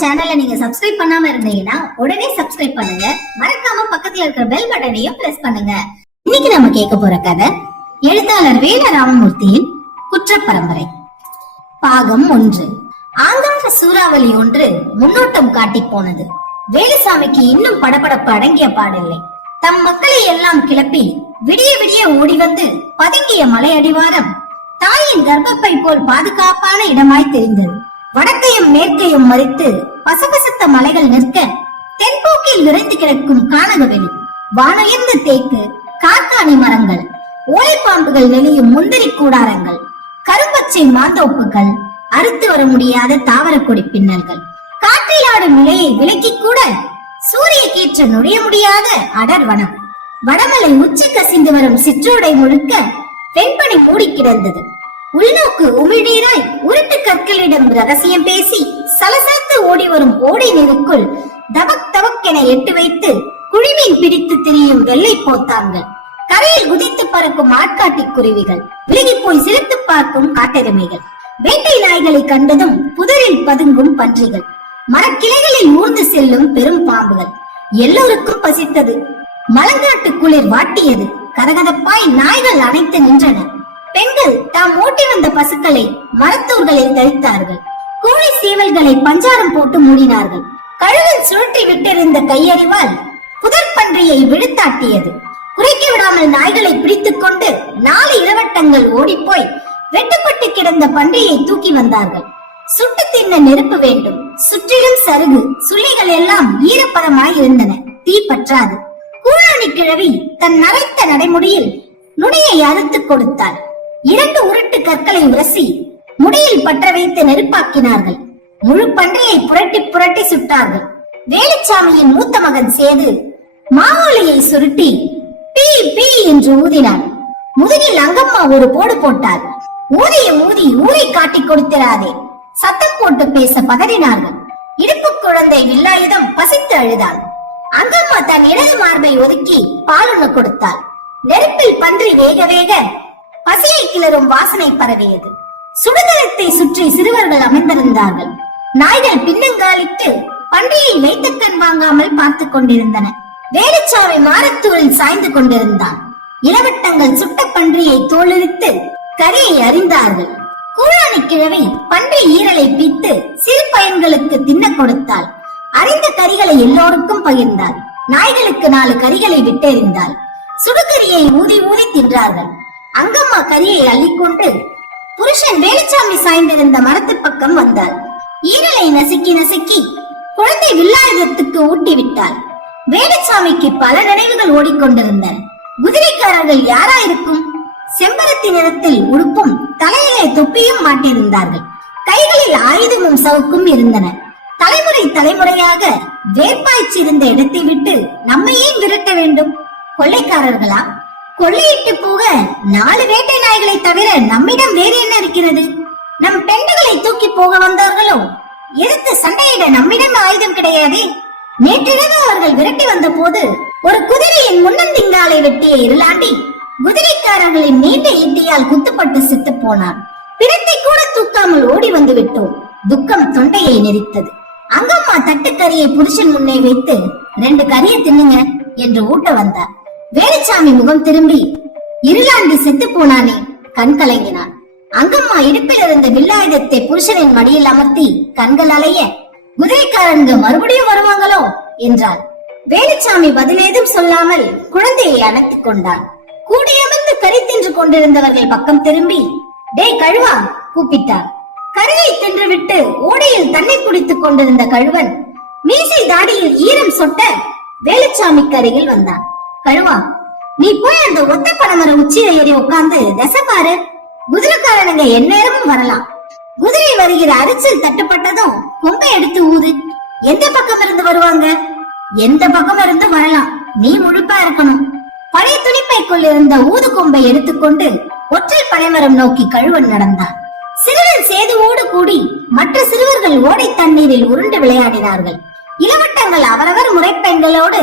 சேனலை நீங்க சப்ஸ்கிரைப் பண்ணாம இருந்தீங்கன்னா உடனே சப்ஸ்கிரைப் பண்ணுங்க. மறக்காம பக்கத்துல இருக்கிற பெல் பட்டனையும் பிரஸ் பண்ணுங்க. இன்னைக்கு நம்ம கேட்க போற கதை எழுத்தாளர் வேல ராமமூர்த்தியின் குற்ற பரம்பரை பாகம் ஒன்று. ஆங்கார சூறாவளி ஒன்று முன்னோட்டம் காட்டி போனது. வேலுசாமிக்கு இன்னும் படபடப்பு அடங்கிய பாடில்லை. தம் மக்களை எல்லாம் கிளப்பி விடிய விடிய ஓடி வந்து பதுங்கிய மலை அடிவாரம் தாயின் கர்ப்பப்பை போல் பாதுகாப்பான இடமாய் தெரிந்தது. வடக்கையும் மேற்கையும் மறித்து பசபசத்த மலைகள் நிற்க தென்போக்கில் நிறைந்து கிடக்கும் கானகவெளி வானுயர்ந்த தேக்கு காத்தாணி மரங்கள் ஓலைப்பாம்புகள் வெளியும் முந்திரி கூடாரங்கள் கரும்பச்சை மாந்தோப்புகள் அறுத்து வர முடியாத தாவர கொடி பின்னல்கள். காற்றில் ஆடும் நிலையை விலக்கி கூட சூரிய கீற்ற நுழைய முடியாத அடர் வனம். வடமலை உச்சி கசிந்து வரும் சிற்றோடை முழுக்க வெண்பனி மூடி கிடந்தது. உள்நோக்கு உமிழ்நீராய் உருட்டு கற்களிடம் ரகசியம் பேசி சலசாத்து ஓடி வரும் ஓடை நெருக்குள் தபக் தபக் என எட்டு வைத்து குழிமீன் பிடித்து திரியும் வெள்ளை போத்தார்கள் கரையில் குதித்து பறக்கும் ஆட்காட்டி குருவிகள். விலகி போய் சிரித்து பார்க்கும் காட்டெருமைகள். வேட்டை நாய்களை கண்டதும் புதரில் பதுங்கும் பன்றிகள். மரக்கிளைகளில் ஊர்ந்து செல்லும் பெரும் பாம்புகள். எல்லோருக்கும் பசித்தது. மலங்காட்டு குளிர் வாட்டியது. கதகதப்பாய் நாய்கள் அணைத்து நின்றன. பெண்கள் தாம் ஓட்டி வந்த பசுக்களை மரத்தூர்களில் தரித்தார்கள் கோழி சீவல்களை பஞ்சாரம் போட்டு மூடினார்கள். கழுவில் சுழற்றி விட்டிருந்த கையறிவால் புதர் பன்றியை விழுத்தாட்டியது. குறைக்க விடாமல் நாய்களை பிடித்துக் கொண்டு நாலு இரவட்டங்கள் ஓடிப்போய் வெட்டுப்பட்டு கிடந்த பன்றியை தூக்கி வந்தார்கள். சுட்டு தின்ன நெருப்பு வேண்டும். சுற்றிலும் சருகு சுள்ளிகள் எல்லாம் ஈரப்பதமாய் இருந்தன. தீ பற்றாது. கூழாணி கிழவி தன் நரைத்த நடைமுடியில் நுனியை அறுத்துக் கொடுத்தாள். இரண்டு உருட்டு கற்களை உரசி முடியில் பற்ற வைத்து நெருப்பாக்கினார்கள். முழு பன்றியை புரட்டி புரட்டி சுட்டார்கள். வேலுச்சாமியின் மூத்த மகன் சேது மாவோலியை சுருட்டி பீ பீ என்று ஊதினார் முதுகில் அங்கம்மா ஒரு போடு போட்டாள் ஊதிய ஊதி ஊரை காட்டிக் கொடுத்திராதே. சத்தம் போட்டு பேச பதறினார்கள். இடுப்பு குழந்தை வில்லாயுதம் பசித்து அழுதாள். அங்கம்மா தன் இடது மார்பை ஒதுக்கி பாலுண்ண கொடுத்தாள். நெருப்பில் பன்றி வேக வேக பசியை கிளறும் வாசனை பரவியது. சுடுதளத்தை சுற்றி சிறுவர்கள் அமைந்திருந்தார்கள் நாய்கள் பின்னங்காலிட்டு பன்றியை வைத்த கண் வாங்காமல் பார்த்துக் கொண்டிருந்தன. வேலுச்சாமி மாரத்தூரில் சாய்ந்து கொண்டிருந்தான். இளவட்டங்கள் சுட்ட பன்றியை தோலுரித்து கரையை அறிந்தார்கள் கூழானி கிழவி பன்றி ஈரலை பீத்து சிறு பயன்களுக்கு தின்ன கொடுத்தாள். அறிந்த கறிகளை எல்லோருக்கும் பகிர்ந்தாள். நாய்களுக்கு நாலு கறிகளை விட்டெறிந்தாள். சுடுகரியை ஊதி ஊதி தின்றார்கள். அங்கம்மா கரியை அள்ளிக்கொண்டு புருஷன் வேலுச்சாமி சாய்ந்திருந்த மரத்து பக்கம் வந்தாள். ஈரலை நசுக்கி நசுக்கி குழந்தை வில்லாயுதத்துக்கு ஊட்டி விட்டாள் வேலுச்சாமிக்கு பல நினைவுகள் ஓடிக்கொண்டிருந்தன. குதிரைக்காரர்கள் யாராயிருக்கும்? செம்பருத்தி நிறத்தில் உடுப்பும் தலையிலே தொப்பியும் மாட்டியிருந்தார்கள். கைகளில் ஆயுதமும் சவுக்கும் இருந்தன. தலைமுறை தலைமுறையாக வேப்பாய்ச்சிருந்த இடத்தை விட்டு நம்மையே விரட்ட வேண்டும். கொள்ளைக்காரர்களா? கொள்ளையிட்டு போக நாலு வேட்டை நாய்களை தவிர நம்மிடம் வேறு என்ன இருக்கிறது? நம் பெண்களை தூக்கி போக வந்தார்களோ? எதிர்த்து சண்டையிட நம்மிடம் ஆயுதம் கிடையாதே. நேற்றிரவு அவர்கள் விரட்டி வந்த போது ஒரு குதிரையின் முன்னந்திங்காலை வெட்டிய இருளாண்டி குதிரைக்காரர்களின் நீண்ட ஈட்டியால் குத்துப்பட்டு செத்து போனார் பிணத்தை கூட தூக்காமல் ஓடி வந்து விட்டோம். துக்கம் தொண்டையை நெரித்தது. அங்கம்மா தட்டுக்கறியை புருஷன் முன்னே வைத்து ரெண்டு கறியை தின்னுங்க என்று ஊட்ட வந்தார் வேலுச்சாமி முகம் திரும்பி இருளாண்டி செத்து போனானே கண் கலங்கினான். அங்கம்மா இடுப்பில் இருந்த வில்லாயுதத்தை புருஷனின் மடியில் அமர்த்தி கண்கள் அலைய குதிரைக்காரன்கள் மறுபடியும் வருவாங்களோ? என்றார் வேலுச்சாமி பதிலேதும் சொல்லாமல் குழந்தையை அணைத்துக் கொண்டான். கூடியமர்ந்து கறி தின்று கொண்டிருந்தவர்கள் பக்கம் திரும்பி டேய் கழுவா கூப்பிட்டார். கறியை தின்றுவிட்டு ஓடையில் தண்ணி குடித்துக் கொண்டிருந்த கழுவன் மீசை தாடியில் ஈரம் சொட்ட வேலுச்சாமிக்கு அருகில் வந்தான். கழுவா நீ போய் அந்த ஒத்த பனைமர உச்சியில ஏறி உட்கார்ந்து தசை பாரு. குதிரைக்காரனுங்க எந்நேரமும் வரலாம். குதிரை வருகிற அரிச்சல் தட்டுப்பட்டதும் கொம்பை எடுத்து ஊது எந்த பக்கம் இருந்து வருவாங்க? எந்த பக்கம் இருந்து வரலாம். நீ முழுப்பா இருக்கணும். பழைய துணிப்பைக்குள் இருந்த ஊது கொம்பை எடுத்துக்கொண்டு ஒற்றை பனைமரம் நோக்கி கழுவன் நடந்தான். சிறுவன் சேதுவோடு கூடி மற்ற சிறுவர்கள் ஓடை தண்ணீரில் உருண்டு விளையாடினார்கள். இளவட்டங்கள் அவரவர் முறைப்பெண்களோடு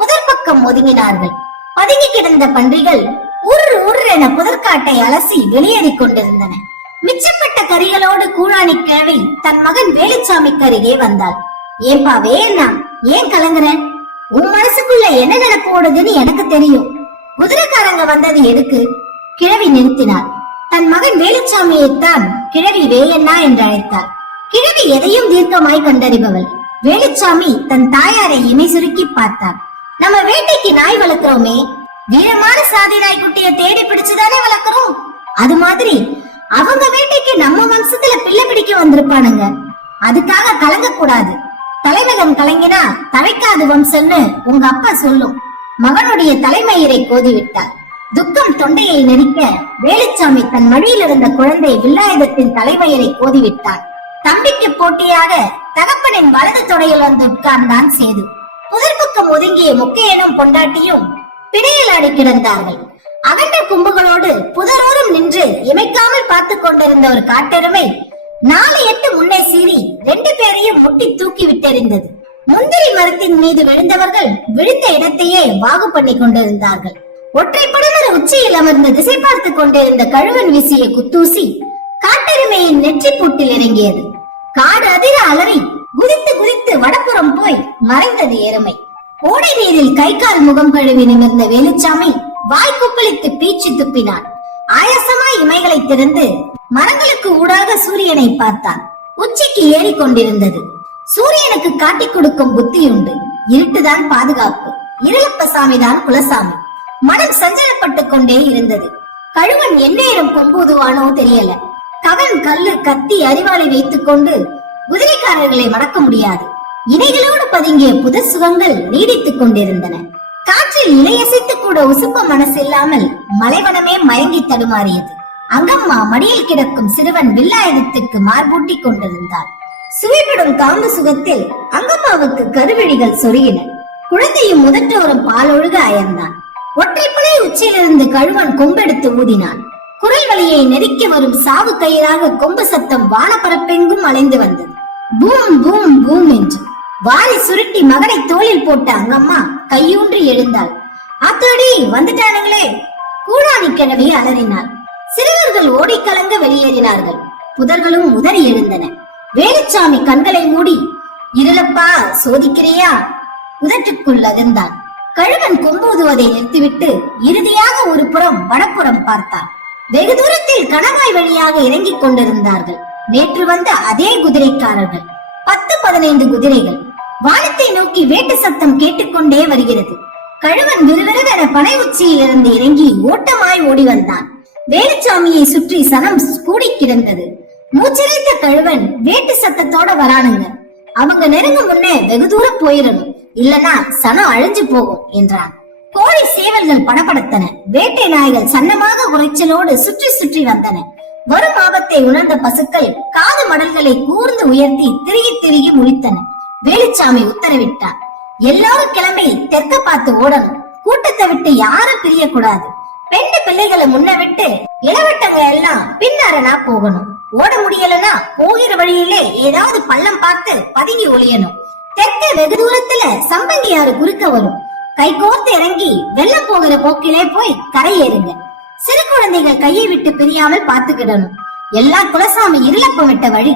புதர் பக்கம் ஒதுங்கினார்கள். பதுங்கி கிடந்த பன்றிகள் உரு உரு என புதற்காட்டை அலசி வெளியேறிக் கொண்டிருந்தன. மிச்சப்பட்ட கரிகளோடு கூழாணி கிழவி தன் மகன் வேலுச்சாமிக்கு அருகே வந்தாள். ஏன்பா வேணா ஏன் கலங்குற? உன் மனசுக்குள்ள என்ன நினைப்பு ஓடுதுன்னு எனக்கு தெரியும். குதிரைக்காரங்க வந்தது எதுக்கு? கிழவி நிறுத்தினார் தன் மகன் வேலுச்சாமியைத்தான் கிழவி வேயண்ணா என்று அழைத்தார் கிழவி எதையும் தீர்க்கமாய் கண்டறிபவள். வேலுச்சாமி தன் தாயாரை இமை சுருக்கி பார்த்தார் நம்ம வேட்டைக்கு நாய் வளர்க்கிறோமே. வீரமான சாதி நாய் குட்டியை தேடி பிடிச்சுதானே வளர்க்கிறோம். அது மாதிரி அவங்க வேட்டைக்கு நம்ம வம்சத்துல பிள்ளை பிடிக்க வந்திருப்பானுங்க. அதுக்காக கலங்க கூடாது தலைநகம் கலங்கினா தழைக்காது வம்சம்னு உங்க அப்பா சொல்லும். மகனுடைய தலைமயிரை கோதி விட்டார் துக்கம் தொண்டையை நெரிக்க வேலுச்சாமி தன் மடியில் இருந்த குழந்தை வில்லாயுதத்தின் தலைமயிரை கோதி விட்டான் தம்பிக்கு போட்டியாக தகப்பனின் வலது தொடையில் வந்து உட்கார்ந்தான் சேது. புதற்பக்கம் ஒதுங்கிய முக்கையனும் பொண்டாட்டியும் பிணையில் அடி கிடந்தார்கள் அகண்ட கும்புகளோடு புதரோரும் நின்று இமைக்காமல் பார்த்து கொண்டிருந்த ஒரு காட்டெருமை நாலு எட்டு முன்னே சீறி ரெண்டு பேரையும் முட்டி தூக்கி விட்டெறிந்தது. முந்திரி மரத்தின் மீது விழுந்தவர்கள் விழுந்த இடத்தையே வாகு பண்ணி கொண்டிருந்தார்கள். ஒற்றை படமர உச்சியில் அமர்ந்து திசை பார்த்து கொண்டிருந்த கழுவன் வீசிய குத்தூசி காட்டெருமையின் நெற்றி பூட்டில் இறங்கியது. காடு அதிர அலறி வடப்புறம் போய் மறைந்தது எருமை ஓடை நீரில் கை கால் முகம் கழுவி நிமிர்ந்த வேலுச்சாமி வாய் குப்பளித்து பீச்சு துப்பினான். ஆயாசமாய் இமைகளை திறந்து மரங்களுக்கு ஊடாக சூரியனை பார்த்தான். உச்சிக்கு ஏறி கொண்டிருந்தது. சூரியனுக்கு காட்டிக் கொடுக்கும் புத்தி உண்டு இருட்டுதான் பாதுகாப்பு. இருளப்பசாமி தான் குலசாமி. மனம் சஞ்சலப்பட்டு கொண்டே இருந்தது. கழுவன் எந்நேரம் கொம்புதுவானோ தெரியல. கவன் கல்லு கத்தி அறிவாளை வைத்துக் கொண்டு குதிரைக்காரர்களை மடக்க முடியாது. இணைகளோடு பதுங்கிய புத சுகங்கள் நீடித்துக் கொண்டிருந்தன. காற்றில் இலையசைத்து கூட உசுப்ப மனசில்லாமல் மலைவனமே மயங்கி தடுமாறியது. அங்கம்மா மடியில் கிடக்கும் சிறுவன் வில்லாயுதத்துக்கு மார்பூட்டி கொண்டிருந்தாள். சுவைப்படும் காம்பு சுகத்தில் அங்கம்மாவுக்கு கருவிழிகள் சொருகின. குழந்தையும் முதற்றோரும் பாலொழுக அயர்ந்தான். ஒற்றைப்படை உச்சியிலிருந்து கழுவன் கொம்பெடுத்து ஊதினான். குரல் வழியை நெருக்கி வரும் சாவு கயிறாக கொம்பு சத்தம் வானப்பரப்பெங்கும் அலைந்து வந்தது. பூம் பூம் பூம் என்று வாரி சுருட்டி மகனை தோளில் போட்ட அங்கம்மா கையூன்றி எழுந்தாள். அத்தாடி வந்துட்டானுங்களே கூடாணி கிழவி அலறினாள். சிறுவர்கள் ஓடி கலந்து வெளியேறினார்கள். புதர்களும் உதறி எழுந்தன. வேலுச்சாமி கண்களை மூடி இருளப்பா சோதிக்கிறியா? உதட்டுக்குள் அதிர்ந்தான் கழுவன் கொம்பூதுவதை நிறுத்திவிட்டு இறுதியாக ஒரு புறம் வடப்புறம் பார்த்தான். வெகு தூரத்தில் கணவாய் வழியாக இறங்கிக் கொண்டிருந்தார்கள். நேற்று வந்த அதே குதிரைக்காரர்கள். பத்து பதினைந்து குதிரைகள். வானத்தை நோக்கி வேட்டு சத்தம் கேட்டுக்கொண்டே வருகிறது. கழுவன் விறுவிறுவென பனை உச்சியில் இருந்து இறங்கி ஓட்டமாய் ஓடி வந்தான். வேலுச்சாமியை சுற்றி சனம் கூடி கிடந்தது. மூச்சிறைத்த கழுவன் வேட்டு சத்தத்தோட வரானுங்க. அவங்க நெருங்க முன்னே வெகு தூரம் போயிடணும் இல்லனா சனம் அழிஞ்சு போகும் என்றான். கோழி சேவல்கள் படபடத்தன. வேட்டை நாய்கள் சன்னமாக உரைச்சலோடு சுற்றி சுற்றி வந்தன. வரும் ஆபத்தை உணர்ந்த பசுக்கள் காது மடல்களை கூர்ந்து உயர்த்தி திருகி திருகி முழித்தன. வேலுச்சாமி உத்தரவிட்டார். எல்லாரும் கிளம்பி தெற்க பார்த்து ஓடணும். கூட்டத்தை விட்டு யாரும் பிரியக்கூடாது. பெண்டு பிள்ளைகளை முன்ன விட்டு இளவட்டங்க எல்லாம் பின்னாரனா போகணும். ஓட முடியலனா போகிற வழியிலே ஏதாவது பள்ளம் பார்த்து பதுங்கி ஒளியணும். தெற்க வெகு தூரத்துல சம்பங்கியாறு குறுக்க வரும். கை கோர்த்து இறங்கி வெள்ளம் போகிற போக்கிலே போய் கரையேறுங்க. சிறு குழந்தைகள் கையை விட்டு பிரியாமல் பாத்துக்கிடணும் எல்லாம் குலசாமி இருளப்பம் விட்ட வழி.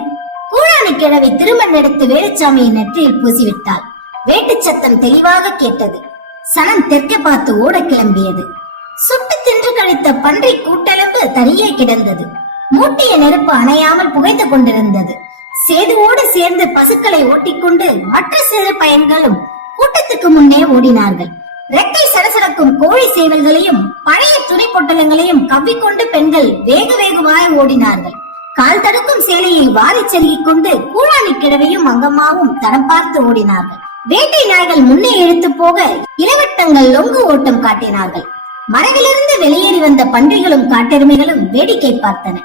கூழாணி கிழவி திருமண் எடுத்து வேலுச்சாமியை நெற்றியில் பூசிவிட்டாள். வேட்டு சத்தம் தெளிவாக கேட்டது. சனம் தெற்கே பார்த்து ஓட கிளம்பியது. சுட்டு தின்று கழித்த பன்றி கூட்டளவு தனியே கிடந்தது. மூட்டிய நெருப்பு அணையாமல் புகைத்து கொண்டிருந்தது. சேதுவோடு சேர்ந்து பசுக்களை ஓட்டிக்கொண்டு மற்ற சிறு பயன்களும் கூட்டத்துக்கு முன்னே ஓடினார்கள். ரெட்டை சடசடக்கும் கோழி சேவல்களையும் பழைய துணி பொட்டலங்களையும் கவ்விக்கொண்டு பெண்கள் வேக வேகமாய் ஓடினார்கள். கால் தடுக்கும் சேலையை வாரி செருகிக் கொண்டு கூழாணி கிழவையும் அங்கம்மாவும் தடம் பார்த்து ஓடினார்கள். வேட்டை நாய்கள் முன்னே இழுத்து போக இளவட்டங்கள் லொங்கு ஓட்டம் காட்டினார்கள். மரவிலிருந்து வெளியேறி வந்த பன்றிகளும் காட்டெருமைகளும் வேடிக்கை பார்த்தன.